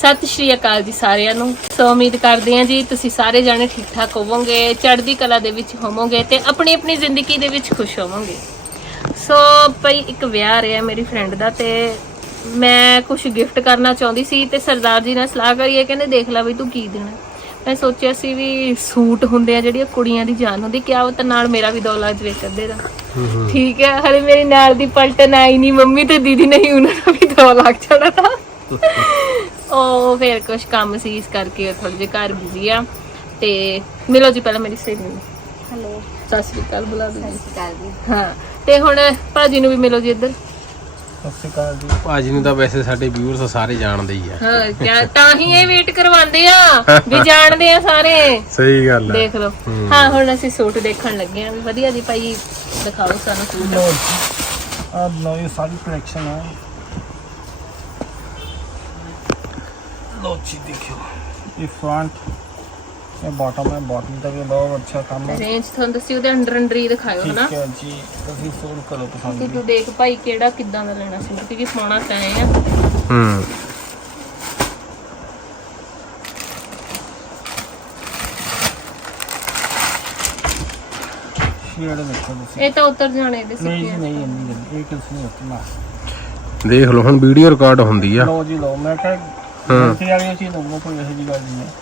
ਸਤਿ ਸ਼੍ਰੀ ਅਕਾਲ ਜੀ ਸਾਰਿਆਂ ਨੂੰ। ਸੋ ਉਮੀਦ ਕਰਦੇ ਹਾਂ ਜੀ ਤੁਸੀਂ ਸਾਰੇ ਜਾਣੇ ਠੀਕ ਠਾਕ ਹੋਵੋਗੇ ਚੜ੍ਹਦੀ ਕਲਾ ਦੇ ਵਿੱਚ ਹੋਵੋਗੇ ਤੇ ਆਪਣੀ ਆਪਣੀ ਜ਼ਿੰਦਗੀ ਦੇ ਵਿੱਚ ਖੁਸ਼ ਹੋਵੋਗੇ। ਸੋ ਭਈ ਇੱਕ ਵਿਆਹ ਰਿਹਾ ਮੇਰੀ ਫਰੈਂਡ ਦਾ ਤੇ ਮੈਂ ਕੁਝ ਗਿਫਟ ਕਰਨਾ ਚਾਹੁੰਦੀ ਸੀ ਤੇ ਸਰਦਾਰ ਜੀ ਨਾਲ ਸਲਾਹ ਕਰੀਏ ਕਹਿੰਦੇ ਦੇਖ ਲੈ ਵੀ ਤੂੰ ਕੀ ਦੇਣਾ। ਮੈਂ ਸੋਚਿਆ ਸੀ ਵੀ ਸੂਟ ਹੁੰਦੇ ਆ ਜਿਹੜੀਆਂ ਕੁੜੀਆਂ ਦੀ ਜਾਨ ਹੁੰਦੀ ਕਿਆ ਉਹ ਤਾਂ ਨਾਲ ਮੇਰਾ ਵੀ ਦੋ ਲੱਖ ਵੇਚ ਅੱਧੇ ਦਾ ਠੀਕ ਹੈ ਹਲੇ ਮੇਰੇ ਨਾਲ ਦੀ ਪਲਟਨ ਆਈ ਨਹੀਂ ਮੰਮੀ ਤੇ ਦੀਦੀ ਨਹੀਂ ਉਹਨਾਂ ਦਾ ਵੀ 2 ਲੱਖ ਚੜਾ ਤਾ ਉਹ ਫਿਰ ਕੁਝ ਕੰਮ ਸੀ ਇਸ ਕਰਕੇ ਥੋੜੇ ਜਿਹਾ ਘਰ ਬਿਜ਼ੀ ਆ। ਤੇ ਮਿਲੋ ਜੀ ਪਹਿਲਾਂ ਮੇਰੀ ਸਹੇਲੀ ਨੂੰ। ਹੈਲੋ ਸਤਿ ਸ਼੍ਰੀ ਅਕਾਲ ਬੁਲਾ ਦਿਓ ਸਤਿ ਸ਼੍ਰੀ ਅਕਾਲ ਜੀ। ਹਾਂ ਤੇ ਹੁਣ ਭਾਜੀ ਨੂੰ ਵੀ ਮਿਲੋ ਜੀ ਇੱਧਰ। ਸਤਿ ਸ਼੍ਰੀ ਅਕਾਲ ਜੀ। ਭਾਜੀ ਨੂੰ ਤਾਂ ਵੈਸੇ ਸਾਡੇ ਵਿਊਅਰਸ ਸਾਰੇ ਜਾਣਦੇ ਹੀ ਆ। ਹਾਂ ਤਾਂ ਹੀ ਇਹ ਵੇਟ ਕਰਵਾਉਂਦੇ ਆ ਵੀ ਜਾਣਦੇ ਆ ਸਾਰੇ। ਸਹੀ ਗੱਲ ਦੇਖ ਲਓ। ਹਾਂ। ਹੁਣ ਅਸੀਂ ਸੂਟ ਦੇਖਣ ਲੱਗੇ ਆ। ਵੀ ਵਧੀਆ ਜੀ ਭਾਈ ਦਿਖਾਓ ਸਾਨੂੰ ਸੂਟ। ਲੋ ਆ ਨਵੀਂ ਸਾਰੀ ਕਲੈਕਸ਼ਨ ਹੈ ਲੋ ਜੀ ਦੇਖਿਓ। ਇਹ ਫਰੰਟ ਇਹ ਬਾਟਮ ਹੈ ਬਾਟਮ ਦਾ ਵੀ ਬਹੁਤ ਅੱਛਾ ਕੰਮ ਹੈ। ਰੇਂਜ ਤੁਹਾਨੂੰ ਦੱਸੀ ਉਹਦੇ ਅੰਡਰ ਅੰਡਰ ਹੀ ਦਿਖਾਇਓ ਹਨਾ? ਠੀਕ ਹੈ ਜੀ ਤੁਸੀਂ ਸੂਟ ਕਰੋ ਕਿ ਪਸੰਦ ਤੂੰ ਦੇਖ ਭਾਈ ਕਿਹੜਾ ਕਿੱਦਾਂ ਦਾ ਲੈਣਾ ਸੂਟ ਕਿਉਂਕਿ ਪਾਉਣਾ ਤੈਂ ਆ ਹੂੰ। ਸ਼ੇਡ ਦੇਖੋ ਤੁਸੀਂ। ਇਹ ਤਾਂ ਉਤਰ ਜਾਣੇ ਇਹਦੇ ਨਹੀਂ ਸਿੱਕੇ ਨਹੀਂ ਇੰਨੀ ਜਲਦੀ ਇਹ ਕਿਸ ਨਹੀਂ ਉਤਨਾ ਦੇਖ ਲਓ ਹੁਣ ਵੀਡੀਓ ਰਿਕਾਰਡ ਹੁੰਦੀ ਆ। ਲੋ ਜੀ ਲੋ ਮੈਂ ਕਿਹਾ ਗਲਤੀ ਵਾਲੀ ਚੀਜ਼ ਦਊਂਗਾ ਕੋਈ ਇਹੋ ਜਿਹੀ ਗੱਲ ਨਹੀਂ ਹੈ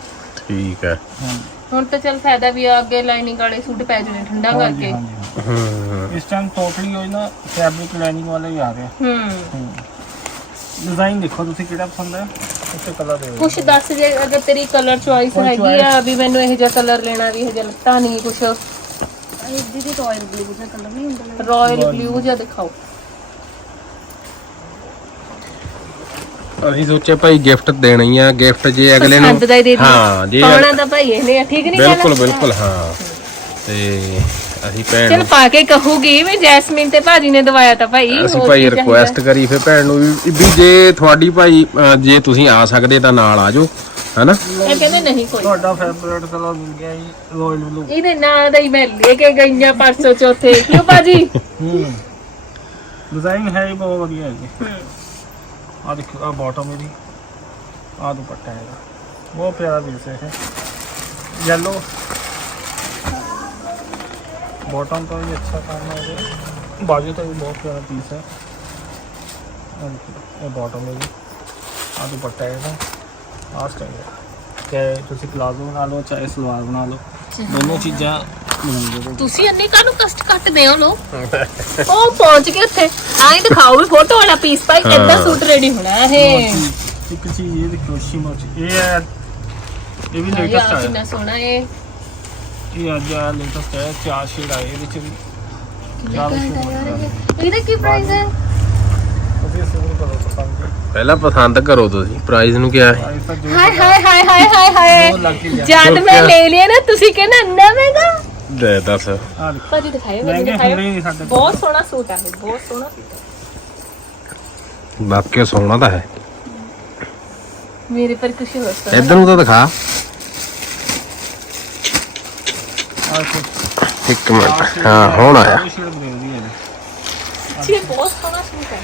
ਠੀਕ ਹੈ ਹਾਂ। ਹੁਣ ਤਾਂ ਚੱਲ ਫਾਇਦਾ ਵੀ ਆ ਅੱਗੇ ਲਾਈਨਿੰਗ ਵਾਲੇ ਸੂਟ ਪੈ ਜਾਣੇ ਠੰਡਾ ਕਰਕੇ। ਹਾਂਜੀ ਹੂੰ। ਇਸ ਟਾਈਮ ਟੋਟਲੀ ਹੋਈ ਨਾ ਫੈਬਰਿਕ ਲਾਈਨਿੰਗ ਵਾਲਾ ਹੀ ਆ ਰਿਹਾ। ਹੂੰ। ਡਿਜ਼ਾਈਨ ਦੇਖੋ ਤੁਸੀਂ ਕਿਹੜਾ ਪਸੰਦ ਹੈ ਉੱਤੇ ਕਲਰ ਦੇ ਕੁਛ ਦੱਸ ਜੇ ਅਗਰ ਤੇਰੀ ਕਲਰ ਚੁਆਇਸ ਕੋਈ ਹੈਗੀ ਆ ਵੀ ਮੈਨੂੰ ਇਹ ਜਿਹਾ ਕਲਰ ਲੈਣਾ ਵੀ ਇਹ ਜਿਹਾ ਲੱਤਾ ਨਹੀਂ ਕੁਛ। ਇਹ ਦੀਦੀ ਰਾਇਲ ਬਲੂ ਦਾ ਕਲਰ ਨਹੀਂ ਹੁੰਦਾ? ਰਾਇਲ ਬਲੂ ਜਿਹਾ ਦਿਖਾਓ। ਅਸੀਂ ਸੋਚਿਆ ਭਾਈ ਗਿਫਟ ਦੇਣਾ ਹੀ ਆ ਗਿਫਟ ਜੇ ਅਗਲੇ ਨੂੰ ਪਸੰਦ ਦਾ ਹੀ ਦੇ ਦੀ ਹਾਂ ਜੇ ਪਾਉਣਾ ਤਾਂ ਭਾਈ ਇਹਨੇ ਆ, ਠੀਕ ਨਹੀਂ ਬਿਲਕੁਲ ਬਿਲਕੁਲ ਹਾਂ। ਤੇ ਅਸੀਂ ਭੈਣ ਚਲ ਨੂੰ ਪਾ ਕੇ ਕਹੂਗੀ ਵੀ ਜੈਸਮੀਨ ਤੇ ਭਾਜੀ ਨੇ ਦਵਾਇਆ ਤਾਂ ਭਾਈ ਅਸੀਂ ਹੋਰ ਭਾਈ ਕੀ ਚਾਹੀਦਾ? ਰਿਕੁਐਸਟ ਕਰੀ ਫਿਰ ਭੈਣ ਨੂੰ ਵੀ ਵੀ ਜੇ ਤੁਹਾਡੀ ਭਾਈ ਜੇ ਤੁਸੀਂ ਆ ਸਕਦੇ ਤਾਂ ਨਾਲ ਆ ਜਾਓ ਹੈਨਾ? ਇਹ ਕਹਿੰਦੇ ਨਹੀਂ ਕੋਈ। ਤੁਹਾਡਾ ਫੇਵਰੇਟ ਕਲਰ ਮਿਲ ਗਿਆ ਜੀ ਰਾਇਲ ਬਲੂ ਇਹਦੇ ਨਾਂ ਦਾ ਹੀ ਮੈਂ ਲੈ ਕੇ ਗਈਆਂ ਪਰਸੋਂ ਚੌਥੇ ਕਿਉਂ ਭਾਜੀ? ਹੂੰ। ਡਿਜ਼ਾਈਨ ਹੈ ਹੀ ਬਹੁਤ ਵਧੀਆ ਹੈ ਜੀ। ਆ ਦੇਖੋ ਆ ਬਾਟਮ ਇਹਦੀ ਆ ਦੁਪੱਟਾ ਇਹਦਾ ਬਹੁਤ ਪਿਆਰਾ ਪੀਸ ਹੈ ਇਹ ਯੈਲੋ ਬਾਟਮ ਤੋਂ ਵੀ ਅੱਛਾ ਕੰਮ ਹੈ ਇਹਦੇ ਬਾਜੂ ਤੋਂ ਵੀ ਬਹੁਤ ਪਿਆਰਾ ਪੀਸ ਹੈ ਆਹ ਦੇਖੋ, ਇਹ ਬਾਟਮ ਹੈ ਜੀ ਆ ਦੁਪੱਟਾ ਇਹਦਾ ਆ ਸਟਾਈਲ ਚਾਹੇ ਤੁਸੀਂ ਪਲਾਜ਼ੋ ਬਣਾ ਲਓ ਚਾਹੇ ਤੁਸੀਂ ਇੰਨੇ ਕਾਹਨੂੰ ਕਸ਼ਟ ਕੱਟਦੇ ਹੋ ਲੋ ਉਹ ਪਹੁੰਚ ਗਏ ਉੱਥੇ। ਆਈ ਦਿਖਾਓ ਵੀ ਫੋਟੋ ਵਾਲਾ ਪੀਸ ਭਾਈ ਏਦਾਂ ਸੂਟ ਰੈਡੀ ਹੋਣਾ ਇਹ। ਇੱਕ ਚੀਜ਼ ਇਹ ਦੇਖੋ ਸ਼ਿਮਰ ਇਹ ਹੈ ਇਹ ਵੀ ਲੇਟੈਸਟ ਆਇਆ। ਕਿੰਨਾ ਸੋਹਣਾ ਇਹ। ਇਹ ਅੱਜ ਆ ਲੇਟੈਸਟ ਹੈ ਚਾਰ ਸ਼ੇਡ ਆਏ ਇਹਦੇ ਚ ਵੀ। ਇਹਦਾ ਕੀ ਪ੍ਰਾਈਸ ਹੈ? ਪਹਿਲਾਂ ਪਸੰਦ ਕਰੋ ਤੁਸੀਂ ਪ੍ਰਾਈਸ ਨੂੰ ਕਿਹਾ ਹੈ। ਹਾਏ ਹਾਏ ਹਾਏ ਹਾਏ ਹਾਏ ਜਦ ਮੈਂ ਲੈ ਲਿਆ ਨਾ ਤੁਸੀਂ ਕਹਿੰਦਾ ਨਵੇਂਗਾ। ਦੇ ਦੱਸ। ਆ ਦੇਖੋ ਭਾਜੀ ਦਿਖਾਇਓ ਭਾਜੀ ਮਹਿੰਗੇ ਹੁੰਦੇ ਦਿਖਾਇਓ ਹੀ ਨਹੀਂ ਸਾਡੇ ਕੋਲ। ਬਹੁਤ ਸੋਹਣਾ ਸੂਟ ਆ ਇਹ ਬਹੁਤ ਸੋਹਣਾ ਸੂਟ ਆ। ਬਾਕੀ ਸੋਹਣਾ ਤਾਂ ਹੈ। ਮੇਰੇ ਪਰ ਕੁਛ ਹੋਰ ਸੋਹਣਾ ਇੱਧਰ ਨੂੰ ਤਾਂ ਦਿਖਾ। ਆ ਦੇਖੋ। ਇੱਕ ਮਿੰਟ। ਹਾਂ ਹੁਣ ਆਇਆ। ਸ਼ੇਡ ਬਣਾਉਂਦੀ ਹੈ ਜੀ। ਜੀ ਬਹੁਤ ਸੋਹਣਾ ਸੂਟ ਹੈ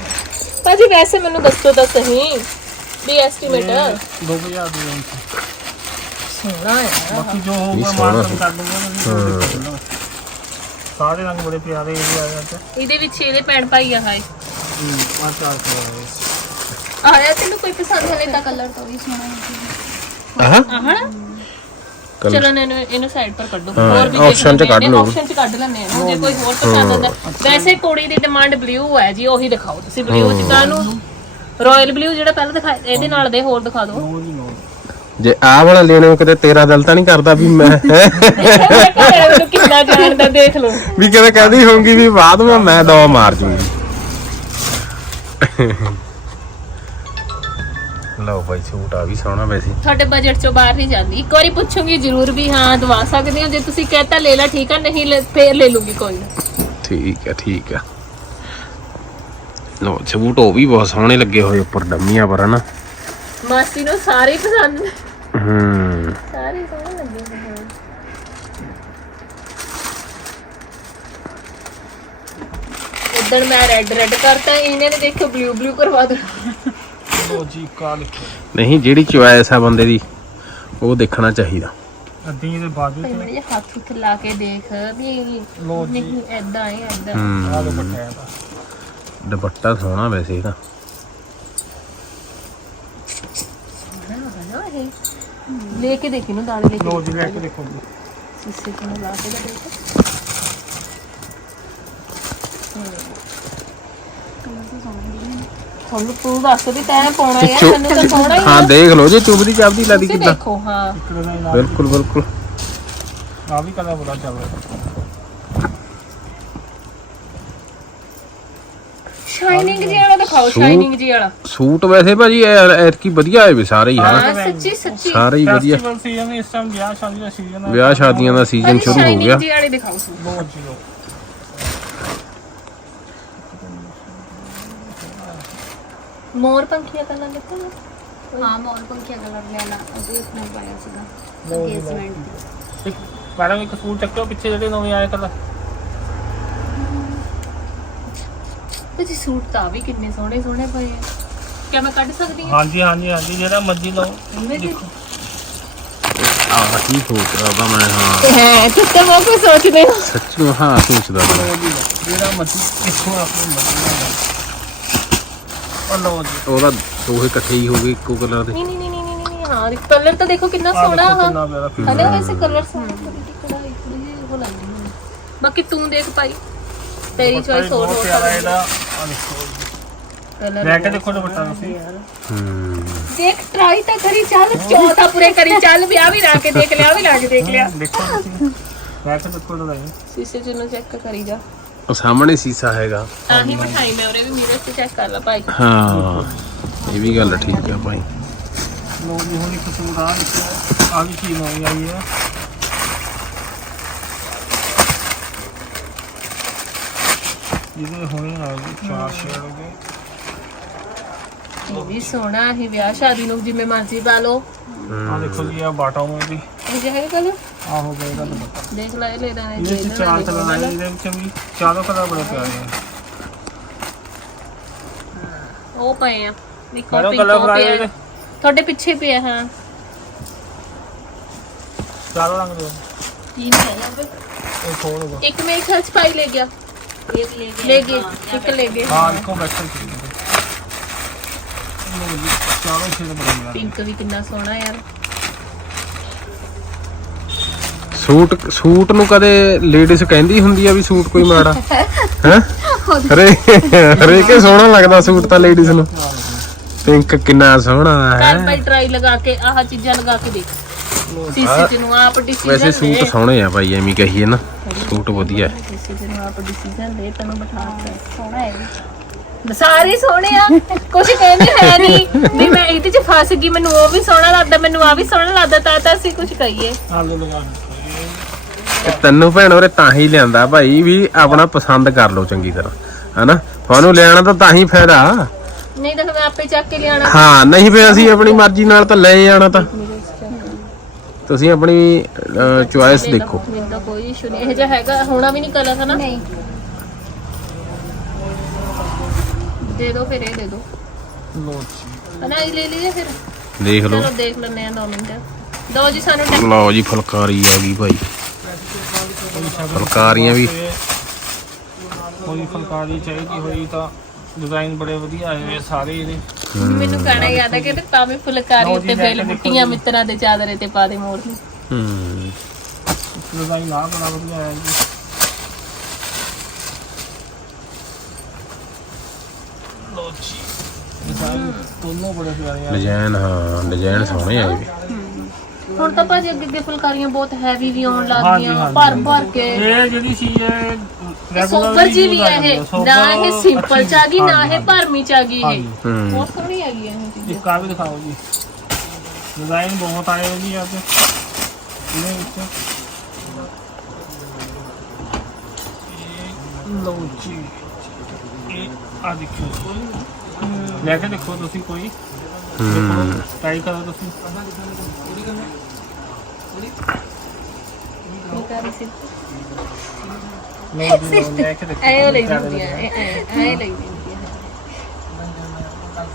ਭਾਜੀ ਵੈਸੇ ਮੈਨੂੰ ਦੱਸੋ ਤਾਂ ਸਹੀ। ਵੀ ਐਸਟੀਮੇਟ 2000 ਦੀ ਰੇਂਜ ਸੋਹਣਾ ਹੈ ਬਾਕੀ ਜੋ ਹੋਊਗਾ ਮਾਰਕਨ ਕਰ ਦੂੰਗਾ ਸਾਰੇ ਰੰਗ ਬੜੇ ਪਿਆਰੇ ਇਹ ਆਏ ਅੱਜ ਇਹਦੇ ਵਿੱਚ ਇਹਦੇ ਭੈਣ ਭਾਈ ਆ ਹਾਏ। ਆ ਚਾਰ ਕਲਰ ਆਇਆ ਤੈਨੂੰ ਕੋਈ ਪਸੰਦ ਹਲੇ ਤੱਕ ਕਲਰ ਤਾਂ ਵੀ ਸੋਹਣਾ ਹੈ। ਆਹ। ਆਹ। ਕਲਰ। ਚਲੋ ਇਹਨੂੰ ਇਹਨੂੰ ਸਾਈਡ ਪਰ ਕੱਢੋ। ਹਾਂ, ਹੋਰ ਵੀ option ਚ ਕੱਢ ਲਓ। ਆਪਸ਼ਨ ਚ ਕੱਢ ਲੈਣੇ ਆ ਜੇ ਕੋਈ ਹੋਰ ਪਸੰਦ ਆਉਂਦਾ ਵੈਸੇ ਕੁੜੀ ਦੀ ਡਿਮਾਂਡ ਬਲੂ ਹੈ ਜੀ ਉਹੀ ਦਿਖਾਓ। ਤੁਸੀਂ ਬਲੂ ਚ ਕਾਹਨੂੰ ਰਾਇਲ ਬਲੂ ਜਿਹੜਾ ਪਹਿਲਾਂ ਦਿਖਾਇਆ ਇਹਦੇ ਨਾਲ ਦੇ ਹੋਰ ਦਿਖਾ ਦਿਓ। ਨੋ। ਜੇ ਆਹ ਵਾਲਾ ਲੈਣੇ ਕਿਤੇ ਤੇਰਾ ਦਿਲ ਤਾਂ ਨਹੀਂ ਕਰਦਾ ਵੀ ਮੈਂ ਮੈਨੂੰ ਕਿੰਨਾ ਜਾਣਦਾ ਦੇਖ ਲਓ ਵੀ ਕਿਤੇ ਕਹਿੰਦੀ ਹੋਊਗੀ ਵੀ ਬਾਅਦ ਵਿੱਚ ਮੈਂ ਦਵਾ ਮਾਰ ਜੂਗੀ। ਲਓ ਭਾਈ ਸੂਟ ਆ ਵੀ ਸੋਹਣਾ ਵੈਸੇ। ਤੁਹਾਡੇ ਬਜਟ ਚੋਂ ਬਾਹਰ ਨਹੀਂ ਜਾਂਦੀ। ਇੱਕ ਵਾਰੀ ਪੁੱਛੂਗੀ ਜ਼ਰੂਰ ਵੀ ਹਾਂ ਦਵਾ ਸਕਦੇ ਹੋ। ਜੇ ਤੁਸੀਂ ਕਹਤਾ ਲੈ ਲੈ ਠੀਕ ਆ ਨਹੀਂ ਲੈ- ਫੇਰ ਲੈ ਲੂਗੀ ਕੋਈ ਨਾ। ਠੀਕ ਹੈ ਠੀਕ ਹੈ ਲਓ ਸੂਟ ਉਹ ਵੀ ਬਹੁਤ ਸੋਹਣੇ ਲੱਗੇ ਹੋਏ ਉੱਪਰ ਡੰਮੀਆਂ ਪਰ ਹਨਾ। ਮਾਸੀ ਨੂੰ ਸਾਰੇ ਹੀ ਪਸੰਦ ਨੇ। ਹੂੰ ਸਾਰੇ ਸੋਹਣੇ ਲੱਗੇ ਹੋਏ ਹਨ ਉਦੋਂ ਮੈਂ ਰੈੱਡ ਰੈੱਡ ਕਰਤਾ ਇਹਨੇ ਨੇ ਦੇਖੋ ਬਲੂ ਬਲੂ ਕਰਵਾ ਦਿੱਤਾ। ਲੋ ਜੀ ਕਾ ਲਿਖੋ ਨਹੀਂ ਜਿਹੜੀ ਚੁਆਇਸ ਆ ਬੰਦੇ ਦੀ ਉਹ ਦੇਖਣਾ ਚਾਹੀਦਾ। ਅੱਧੀ ਦੇ ਬਾਜੂ ਤੇ ਮੜੇ ਹੱਥ ਉੱਤੇ ਲਾ ਕੇ ਦੇਖ ਵੀ ਲੋ ਜੀ। ਨਹੀਂ ਐਦਾਂ ਹੈ ਐਦਾਂ ਹੂੰ। ਆ ਦੁਪੱਟਾ ਇਹਦਾ ਦੁਪੱਟਾ ਸੋਹਣਾ ਵੈਸੇ ਇਹਦਾ। ਨਾ ਇਹ। ਲੈ ਕੇ ਦੇਖੀ ਨੂੰ ਦਾਣੇ ਲੈ ਕੇ। ਲੋ ਜੀ ਲੈ ਕੇ ਦੇਖੋ ਜੀ। ਸਿੱਸੇ ਨੂੰ ਲਾ ਕੇ ਦੇਖ। ਤੁਹਾਨੂੰ ਤੂੰ ਦੱਸ ਵੀ ਤੈਂ ਪਾਉਣਾ ਹੈ ਚੁ- ਮੈਨੂੰ ਤਾਂ ਪਾਉਣਾ ਹੀ ਹਾਂ ਹੈ ਦੇਖ ਲਓ ਜੇ ਚੁਬਦੀ ਚਾਬਦੀ ਲਾਦੀ ਕਿੱਦਾਂ? ਦੇਖੋ ਹਾਂ। ਬਿਲਕੁਲ ਬਿਲਕੁਲ। ਆ ਵੀ ਕਲਰ ਬੜਾ ਚੱਲ ਰਿਹਾ। ਸ਼ਾਈਨਿੰਗ ਜੀ ਵਾਲਾ ਦਿਖਾਓ ਸ਼ਾਈਨਿੰਗ ਜੀ ਵਾਲਾ। ਸੂਟ ਵੈਸੇ ਭਾਜੀ ਐ- ਐਤਕੀ ਵਧੀਆ ਆਏ ਵੇ ਸਾਰੇ ਹੀ ਹਨਾ। ਹਾਂ ਸੱਚੀ ਸੱਚੀ। ਸਾਰੇ ਹੀ ਵਧੀਆ। ਫੈਸਟੀਵਲ ਸੀਜ਼ਨ ਇਸ ਟਾਈਮ ਵਿਆਹ ਸ਼ਾਦੀ ਦਾ ਸੀਜ਼ਨ ਹੈ ਵਿਆਹ ਸ਼ਾਦੀਆਂ ਦਾ ਸੀਜ਼ਨ ਸ਼ੁਰੂ ਹੋ ਗਿਆ। ਜੀ ਵਾਲੇ ਦਿਖਾਓ ਸੂਟ। ਲੋ ਜੀ ਲੋ ਮੋਰ ਪੰਖੀਆ ਕਲਰ ਲਿਖੋ ਨਾ ਹਾਂ ਮੋਰ ਪੰਖੀਆ ਕਲਰ ਲੈਣਾ ਉਹ ਵੀ ਆਪਣਾ ਪਾਇਆ ਸੀਗਾ। ਜੀ, ਲਓ। ਅੰਗੇਜਮੈਂਟ ਇੱਕ ਮੈਡਮ ਇੱਕ ਸੂਟ ਚੱਕਿਓ ਪਿੱਛੇ ਜਿਹੜੇ ਨਵੇਂ ਆਏ ਕਲਰ ਤੇ ਜੀ ਸੂਟ ਤਾਂ ਵੀ ਕਿੰਨੇ ਸੋਹਣੇ ਸੋਹਣੇ ਪਏ ਆ। ਕਿਆ ਮੈਂ ਕੱਢ ਸਕਦੀ ਹਾਂ? ਹਾਂਜੀ ਹਾਂਜੀ ਹਾਂਜੀ ਜਿਹੜਾ ਮਰਜ਼ੀ ਲਓ। ਇਨਵੇਂ ਦੇ ਆਹ ਕੀ ਸੋਚ ਰਹਾ ਮੈਂ ਹਾਂ। ਹੈ ਤੁਸੀਂ ਤਾਂ ਬਹੁਤ ਕੁਝ ਸੋਚਦੇ ਹੋ? ਸੱਚੀ ਹਾਂ ਸੋਚਦਾ ਮੈਂ ਲਓ ਜੀ ਲਓ। ਜਿਹੜਾ ਮਰਜ਼ੀ ਇੱਥੋਂ ਆਪਣੀ ਮਰਜ਼ੀ ਨਾਲ ਲਓ। ਉਹ ਲਓ ਜੀ। ਉਹਦਾ ਦੋਹੇ ਇਕੱਠੇ ਹੀ ਹੋ ਗਏ ਇੱਕੋ ਕਲਰ ਦੇ। ਨਹੀਂ ਨਹੀਂ ਨਹੀਂ ਨਹੀਂ ਨਹੀਂ ਨਹੀਂ ਹਾਂ ਕਲਰ ਤਾਂ ਦੇਖੋ ਕਿੰਨਾ ਆਹ ਸੋਹਣਾ ਦੇਖੋ ਹਾਂ ਕਿੰਨਾ ਪਿਆਰਾ ਫੀਲ ਹਲੇ ਵੈਸੇ ਕਲਰ ਸੋਹਣਾ ਥੋੜੀ ਜਿਹੀ ਕਢਾਈ ਥੋੜੀ ਜਿਹੀ ਉਹ ਲੱਗਦੀ ਮੈਨੂੰ ਬਾਕੀ ਤੂੰ ਦੇਖ ਭਾਈ। ਤੇਰੀ ਚੋਇਸ ਹੋਰ ਹੋ ਸਕਦੀ ਇਹਦਾ ਆਹ ਦੇਖੋ। ਕਲਰ ਲੈ ਕੇ ਦੇਖੋ ਦੁਪੱਟਾ ਤੁਸੀਂ। ਹੂੰ। ਦੇਖ ਟਰਾਈ ਤਾਂ ਕਰੀ ਚੱਲ ਚੌਥਾ ਪੂਰੇ ਕਰੀ ਚੱਲ ਵਿਆਹ ਵੀ ਲਾ ਕੇ ਦੇਖ ਲਿਆ ਵੀ ਲਾ ਕੇ ਦੇਖ ਲਿਆ। ਦੇਖੋ ਤੁਸੀਂ। ਲੈ ਕੇ ਦੇਖੋ ਤਾਂ ਲਈ ਸ਼ੀਸ਼ੇ ਚ ਨੂੰ ਚੈੱਕ ਕਰੀ ਜਾ। ਉਹ ਸਾਹਮਣੇ ਸੀਸਾ ਹੈਗਾ। ਤਾਂ ਹੀ ਬਿਠਾਈ ਮੈਂ ਉਰੇ ਵੀ ਮਿਰਰ ਤੇ ਚੈੱਕ ਕਰ ਲਾ ਭਾਈ। ਹਾਂ ਇਹ ਵੀ ਗੱਲ ਠੀਕ ਆ ਭਾਈ। ਲੋ ਜੀ ਹੁਣ ਇੱਕ ਸੂਟ ਆ ਦੇਖੋ ਆ ਵੀ ਚੀਜ਼ ਨਵੀਂ ਆਈ ਹੈ। ਇਹਦੇ ਹੁਣ ਆ ਗਏ ਚਾਰ ਛੇ ਹੋ ਗਏ। ਵੀ ਸੋਹਣਾ ਹੈ ਵਿਆਹ ਸ਼ਾਦੀ ਨੂੰ ਜਿਵੇਂ ਮਰਜ਼ੀ ਪਾ ਲਓ। ਆ ਦੇਖੋ ਜੀ ਆ ਬਾਟਾ ਮੋ ਵੀ। ਇਹ ਤੁਹਾਡੇ ਪਿੱਛੇ ਪਿਆ ਹਾਂ। ਚਾਰੋਂ ਰੰਗ ਦੇ। ਆ। ਕੀ ਨਹੀਂ ਆਇਆ ਇੱਕ ਹੋਗਾ ਇੱਕ ਮੇਰੇ ਖਿਆਲ ਪਾਈ ਲੈ ਗਿਆ। ले गए एक ले गए ਹਾਂ ਦੇਖੋ ਬੈਠਲ ਚੀਜ਼ ਲੋ ਜੀ ਚਾਰੋਂ ਸ਼ੇਡ ਬੜੇ ਪਿਆਰੇ पिंक भी कितना सोना यार ਸੂਟ ਸੂਟ ਨੂੰ ਕਦੇ ਲੇਡੀਜ਼ ਕਹਿੰਦੀ ਹੁੰਦੀ ਆ ਵੀ ਸੂਟ ਕੋਈ ਮਾੜਾ ਹੈ ਹਰੇ ਹਰੇ ਕੇ ਸੋਹਣਾ ਲੱਗਦਾ ਸੂਟ ਤਾਂ ਲੇਡੀਜ਼ ਨੂੰ ਪਿੰਕ ਕਿੰਨਾ ਸੋਹਣਾ चल ਹੈ भाई ट्राई लगा के आह चीजा लगा के देख ਵੈਸੇ ਸੂਟ ਸੋਹਣੇ ਆ ਭਾਈ ਐਵੇਂ ਕਹੀਏ ਨਾ। ਸੂਟ ਵਧੀਆ। ਹੈ ਤੈਨੂੰ ਸਾਰੇ ਸੋਹਣੇ ਆ। ਕੁਝ ਕਹਿੰਦੇ ਹੈ ਨਹੀਂ ਵੀ ਮੈਂ ਇਹਦੇ ਚ ਫਸ ਗਈ ਮੈਨੂੰ ਉਹ ਵੀ ਸੋਹਣਾ ਲੱਗਦਾ ਮੈਨੂੰ ਆ ਵੀ ਸੋਹਣਾ ਲੱਗਦਾ ਤਾਂ ਤਾਂ ਅਸੀਂ ਕੁਝ ਕਹੀਏ। ਤੈਨੂੰ ਭੈਣ ਉਰੇ ਤਾਂ ਹੀ ਲਿਆਂਦਾ ਭਾਈ ਵੀ ਆਪਣਾ ਪਸੰਦ ਕਰ ਲਓ ਚੰਗੀ ਤਰ੍ਹਾਂ ਹਨਾ? ਤੁਹਾਨੂੰ ਲਿਆਣਾ ਤਾਂ ਤਾਂ ਹੀ ਫਾਇਦਾ। ਨਹੀਂ ਤਾਂ ਮੈਂ ਆਪੇ ਚੱਕ ਕੇ ਲਿਆਣਾ ਹਾਂ ਨਹੀਂ ਫੇ ਅਸੀਂ ਆਪਣੀ ਮਰਜ਼ੀ ਨਾਲ ਤਾਂ ਲੈ ਜਾਣਾ ਤਾਂ। ਤੁਸੀਂ ਆਪਣੀ ਚੁਆਇਸ ਦੇਖੋ। ਮੈਨੂੰ ਤਾਂ ਕੋਈ ਇਸ਼ੂ ਨਹੀਂ ਇਹ ਜਿਹਾ ਹੈਗਾ ਹੋਣਾ ਵੀ ਨਹੀਂ ਕਲਰ ਹਨਾ? ਨਹੀਂ। ਦੇ ਦਿਓ ਫਿਰ ਇਹ ਦੇ ਦਿਓ ਲੋ ਜੀ। ਹਨਾ ਇਹ ਲੈ ਲਈਏ ਫਿਰ? ਦੇਖ ਲਓ। ਚਲੋ ਦੇਖ ਲੈਂਦੇ ਆ 2 ਮਿੰਟ। ਦੋ ਜੀ ਸਾਨੂੰ ਟੈ- ਲਓ ਜੀ ਫੁਲਕਾਰੀ ਆ ਗਈ ਭਾਈ। ਫੁਲਕਾਰੀਆਂ ਵੀ ਕੋਈ ਫੁਲਕਾਰੀ ਚਾਹੀਦੀ ਹੋਈ ਤਾਂ ਡਿਜ਼ਾਈਨ ਬੜੇ ਵਧੀਆ ਆਏ ਹੋਏ ਆ ਸਾਰੇ ਇਹਦੇ। ਮੈਨੂੰ ਕਹਿਣਾ ਯਾਦ ਹੈ ਕਿ ਤੇ ਪਾਵੇਂ ਫੁਲਕਾਰੀ ਉੱਤੇ ਬੇਲ ਬੁੱਟੀਆਂ। ਮਿੱਤਰਾਂ ਦੇ ਚਾਦਰੇ ਤੇ ਪਾ ਦੇ ਮੋੜ ਨੂੰ। ਹੂੰ ਡਿਜ਼ਾਈਨ ਆ ਬੜਾ ਵਧੀਆ ਆਇਆ ਜੀ। ਲੋ ਜੀ। ਡਿਜ਼ਾਈਨ ਦੋਨੋਂ ਬੜੇ ਪਿਆਰੇ ਆ। ਡਿਜ਼ਾਈਨ ਹਾਂ ਡਿਜ਼ਾਈਨ ਸੋਹਣੇ ਆ ਵੀ ਹੁਣ ਤਾਂ ਭਾਜੀ ਅੱਗੇ ਅੱਗੇ ਫੁਲਕਾਰੀਆਂ ਬਹੁਤ ਹੈਵੀ ਵੀ ਆਉਣ ਲੱਗ ਹਾਂਜੀ, ਗਈਆਂ ਹਾਂਜੀ। ਭਰ ਭਰ ਕੇ। ਇਹ ਜਿਹੜੀ ਚੀਜ਼ ਹੈ ਸੋਬਰ ਜੀ ਵੀ ਹੈ ਇਹ ਨਾ ਇਹ ਸਿੰਪਲ ਚ ਆ ਗਈ ਨਾ ਇਹ ਭਰਮੀ ਚ ਆ ਗਈ ਇਹ। ਹਾਂਜੀ। ਹੂੰ। ਬਹੁਤ ਸੋਹਣੀ ਹੈਗੀ ਇਹ ਚੀਜ਼। ਇੱਕ ਆ ਵੀ ਦਿਖਾਓ ਜੀ। ਡਿਜ਼ਾਈਨ ਬਹੁਤ ਆਏ ਹੋ ਜੀ ਅੱਜ ਇਹਦੇ ਵਿੱਚ। ਇਹ ਲਓ ਜੀ। ਇਹ ਆ ਦੇਖੋ। ਲੈ ਕੇ ਦੇਖੋ ਟਰਾਈ ਕਰੋ ਤੁਸੀਂ ਲਓ ਜੀ ਲਓ, ਲੈ ਕੇ ਦੇਖੋ ਐ ਲਈ ਲੱਗਦਾ। ਹੈ ਐ ਐ ਲਈ ਦਿੰਦੀ ਹੈ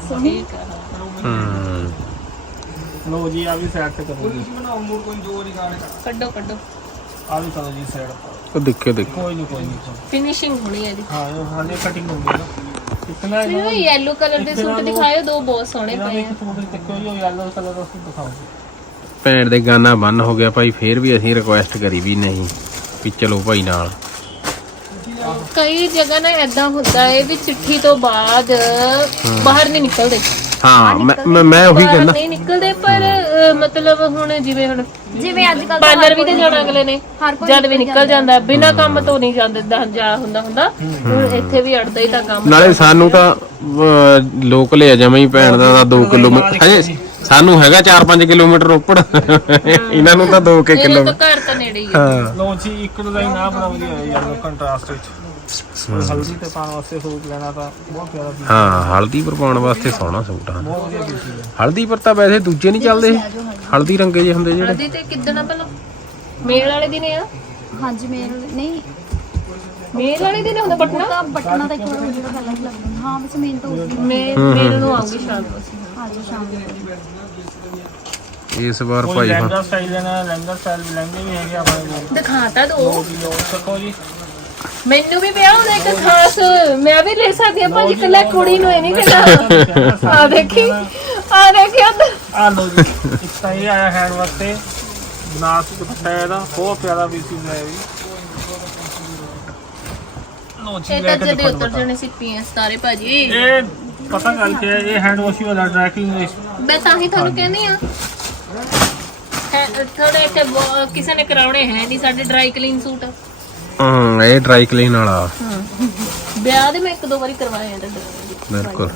ਸੋਹਣੀ ਹੂੰ ਲੋ ਜੀ ਆ ਵੀ ਸਾਈਡ ਤੇ ਕਰੋ ਜੀ ਕੱਢੋ ਕੱਢੋ ਆ ਵੀ ਕਰੋ ਜੀ ਸਾਈਡ ਉਹ ਦੇਖਿਓ ਦੇਖੋ ਕੋਈ ਨਹੀਂ ਕੋਈ ਨਹੀਂ ਫਿਨਿਸ਼ਿੰਗ ਹੋਣੀ ਹੈ ਇਹਦੀ ਹਾਂ ਇਹ ਹਾਲੇ ਕਟਿੰਗ ਹੋ ਗਈ ਨਾ ਇਤਨਾ ਹੀ ਮੈਨੂੰ ਯੈਲੋ ਕਲਰ ਦੇ ਸੂਟ ਦਿਖਾਇਓ ਦੋ ਬਹੁਤ ਸੋਹਣੇ ਪਏ ਆ ਸੂਟ ਚੱਕਿਓ ਜੀ ਯੈਲੋ ਕਲਰ ਦਾ ਸੂਟ ਦਿਖਾਓ ਭੈਣ ਦੇ ਗਾਨਾ ਬੰਨ ਹੋ ਗਿਆ ਭਾਈ ਫੇਰ ਵੀ ਅਸੀਂ ਰਿਕੁਐਸਟ ਕਰੀ ਵੀ ਨਹੀਂ ਵੀ ਚਲੋ ਭਾਈ ਨਾਲ। ਕਈ ਜਗ੍ਹਾ ਨਾ ਐਦਾਂ ਹੁੰਦਾ ਹੈ ਵੀ ਚਿੱਠੀ ਤੋਂ ਬਾਅਦ ਬਾਹਰ ਨਹੀਂ ਨਿਕਲਦੇ। ਹਾਂ ਮੈਂ ਮੈਂ- ਮੈਂ ਉਹੀ ਕਹਿੰਦਾ। ਨਹੀਂ ਨਿਕਲਦੇ ਪਰ ਮਤਲਬ ਹੁਣ ਜਿਵੇਂ ਹੁਣ ਜਿਵੇਂ ਅੱਜ ਕੱਲ ਪਾਰਲਰ ਵੀ ਤੇ ਜਾਣਾ ਅਗਲੇ ਨੇ। ਹਰ ਕੋਈ ਜਦ ਵੀ ਨਿਕਲ ਜਾਂਦਾ। ਬਿਨਾ ਕੰਮ ਤੋਂ ਨਹੀਂ ਜਾਂਦੇ ਦਾ ਜਾ ਹੁੰਦਾ ਹੁੰਦਾ ਹੁਣ ਇੱਥੇ ਵੀ ਅੜਦਾ ਹੀ ਤਾਂ ਕੰਮ ਨਾਲੇ ਸਾਨੂੰ ਤਾਂ ਅਹ, ਲੋਕਲ ਹੈ ਜਮਾ ਹੀ ਭੈਣ ਦਾ 2 ਕਿਲੋਮੀਟਰ ਹਜੇ ਸਾਨੂੰ ਹੈਗਾ 4-5 ਕਿਲੋਮੀਟਰ ਰੋਪੜ ਇਹਨਾਂ ਨੂੰ ਤਾਂ 2 ਕੇ ਇਹਨਾਂ ਕਿਲੋ ਤੋਂ ਘਰ ਤਾਂ ਨੇੜੇ ਹੀ ਆ। ਹਾਂ। ਲੋ ਜੀ ਇੱਕ ਡਿਜ਼ਾਈਨ ਆ ਬਣਾ ਵਧੀਆ ਹੈ ਯੈਲੋ ਕੰਟਰਾਸਟ ਵਿੱਚ। ਹਲਦੀ ਤੇ ਪਾਉਣ ਵਾਸਤੇ ਸੂਟ ਲੈਣਾ ਤਾਂ ਬਹੁਤ ਪਿਆਰਾ ਪੀਸ ਹਾਂ ਹਲਦੀ ਪਰ ਪਾਉਣ ਵਾਸਤੇ ਸੋਹਣਾ ਸੂਟ ਆ। ਬਹੁਤ ਵਧੀਆ ਪੀਸ ਹੈ ਹਲਦੀ ਪਰ ਤਾਂ ਵੈਸੇ ਦੂਜੇ ਨਹੀਂ ਚੱਲਦੇ ਹਲਦੀ। ਰੰਗੇ ਜਿਹੇ ਹੁੰਦੇ ਜਿਹੜੇ। ਅਦੀ ਤੇ ਕਿੱਦਣ ਆ ਪਹਿਲਾਂ? ਮੇਲ ਵਾਲੇ ਦਿਨ ਆ? ਹਾਂਜੀ ਮੇਰੇ ਨਹੀਂ। ਮੇਲ ਵਾਲੇ ਦਿਨ ਹੁੰਦਾ ਬਟਨਾ? ਤਾਂ ਬਟਨਾ ਦਾ ਇੱਕ ਵਾਰ ਜਿਹੜਾ ਪਹਿਲਾਂ ਹੀ ਲੱਗਦਾ। ਹਾਂ ਬਸ ਮੇਨ ਤਾਂ ਉਸ ਮੈਂ ਮੇਲ ਨੂੰ ਆਉਂਗੀ ਸ਼ਾਮ ਨੂੰ। ਹਾਂਜੀ ਸ਼ਾਮ ਨੂੰ। ਇਸ ਵਾਰ ਭਾਈ ਲਹਿੰਗਾ ਸਟਾਈਲ ਲੈਣਾ ਲਹਿੰਗਾ ਸਟਾਈਲ ਵੀ ਲਹਿੰਗੇ ਵੀ ਹੈਗੇ ਆਪਣੇ ਕੋਲ। ਦਿਖਾਤਾ ਦੋ। ਲੋ ਜੀ ਲੋ ਚੱਕੋ ਜੀ। ਮੈਨੂੰ ਵੀ ਵਿਆਹ ਹੁੰਦਾ ਇੱਕ ਖਾਸ ਮੈਂ ਵੀ ਲੈ ਸਕਦੀ ਆ ਭਾਜੀ ਕੱਲਾ ਕੁੜੀ ਨੂੰ ਇਹ ਨਹੀਂ ਕਹਿੰਦਾ। ਆ ਦੇਖੀ ਆ ਦੇਖੀ ਉੱਧਰ ਆ ਲੋ ਜੀ ਇੱਕ ਤਾਂ ਇਹ ਆਇਆ ਹੈਂਡ ਵਾਸਤੇ ਨਾਸ ਦੁਪੱਟਾ ਇਹਦਾ ਬਹੁਤ ਪਿਆਰਾ ਪੀਸ ਹੈ ਇਹ ਵੀ। ਲੋ ਜੀ ਇਹ ਤਾਂ ਜਦੇ ਉੱਤਰ ਜਾਣੇ ਸੀ ਪੀਐਸ ਸਾਰੇ ਭਾਜੀ। ਇਹ ਪਤਾ ਗੱਲ ਕੀ ਹੈ ਇਹ ਹੈਂਡ ਵਾਸ਼ ਵਾਲਾ ਡਰਾਈ ਕਲੀਨ ਮੈਂ ਤਾਂ ਹੀ ਤੁਹਾਨੂੰ ਕਹਿੰਦੀ ਆ ਥੋੜੇ ਕਿ ਕਿਸੇ ਨੇ ਕਰਾਉਣੇ ਹੈ ਨਹੀਂ ਸਾਡੇ ਡਰਾਈ ਕਲੀਨ ਸੂਟ। ਹੂੰ ਇਹ ਡਰਾਈ ਕਲੀਨ ਵਾਲਾ। ਵਿਆਹ ਦੇ ਮੈਂ ਇੱਕ ਦੋ ਵਾਰੀ ਕਰਵਾਏ ਆ ਤੇ ਬਿਲਕੁਲ।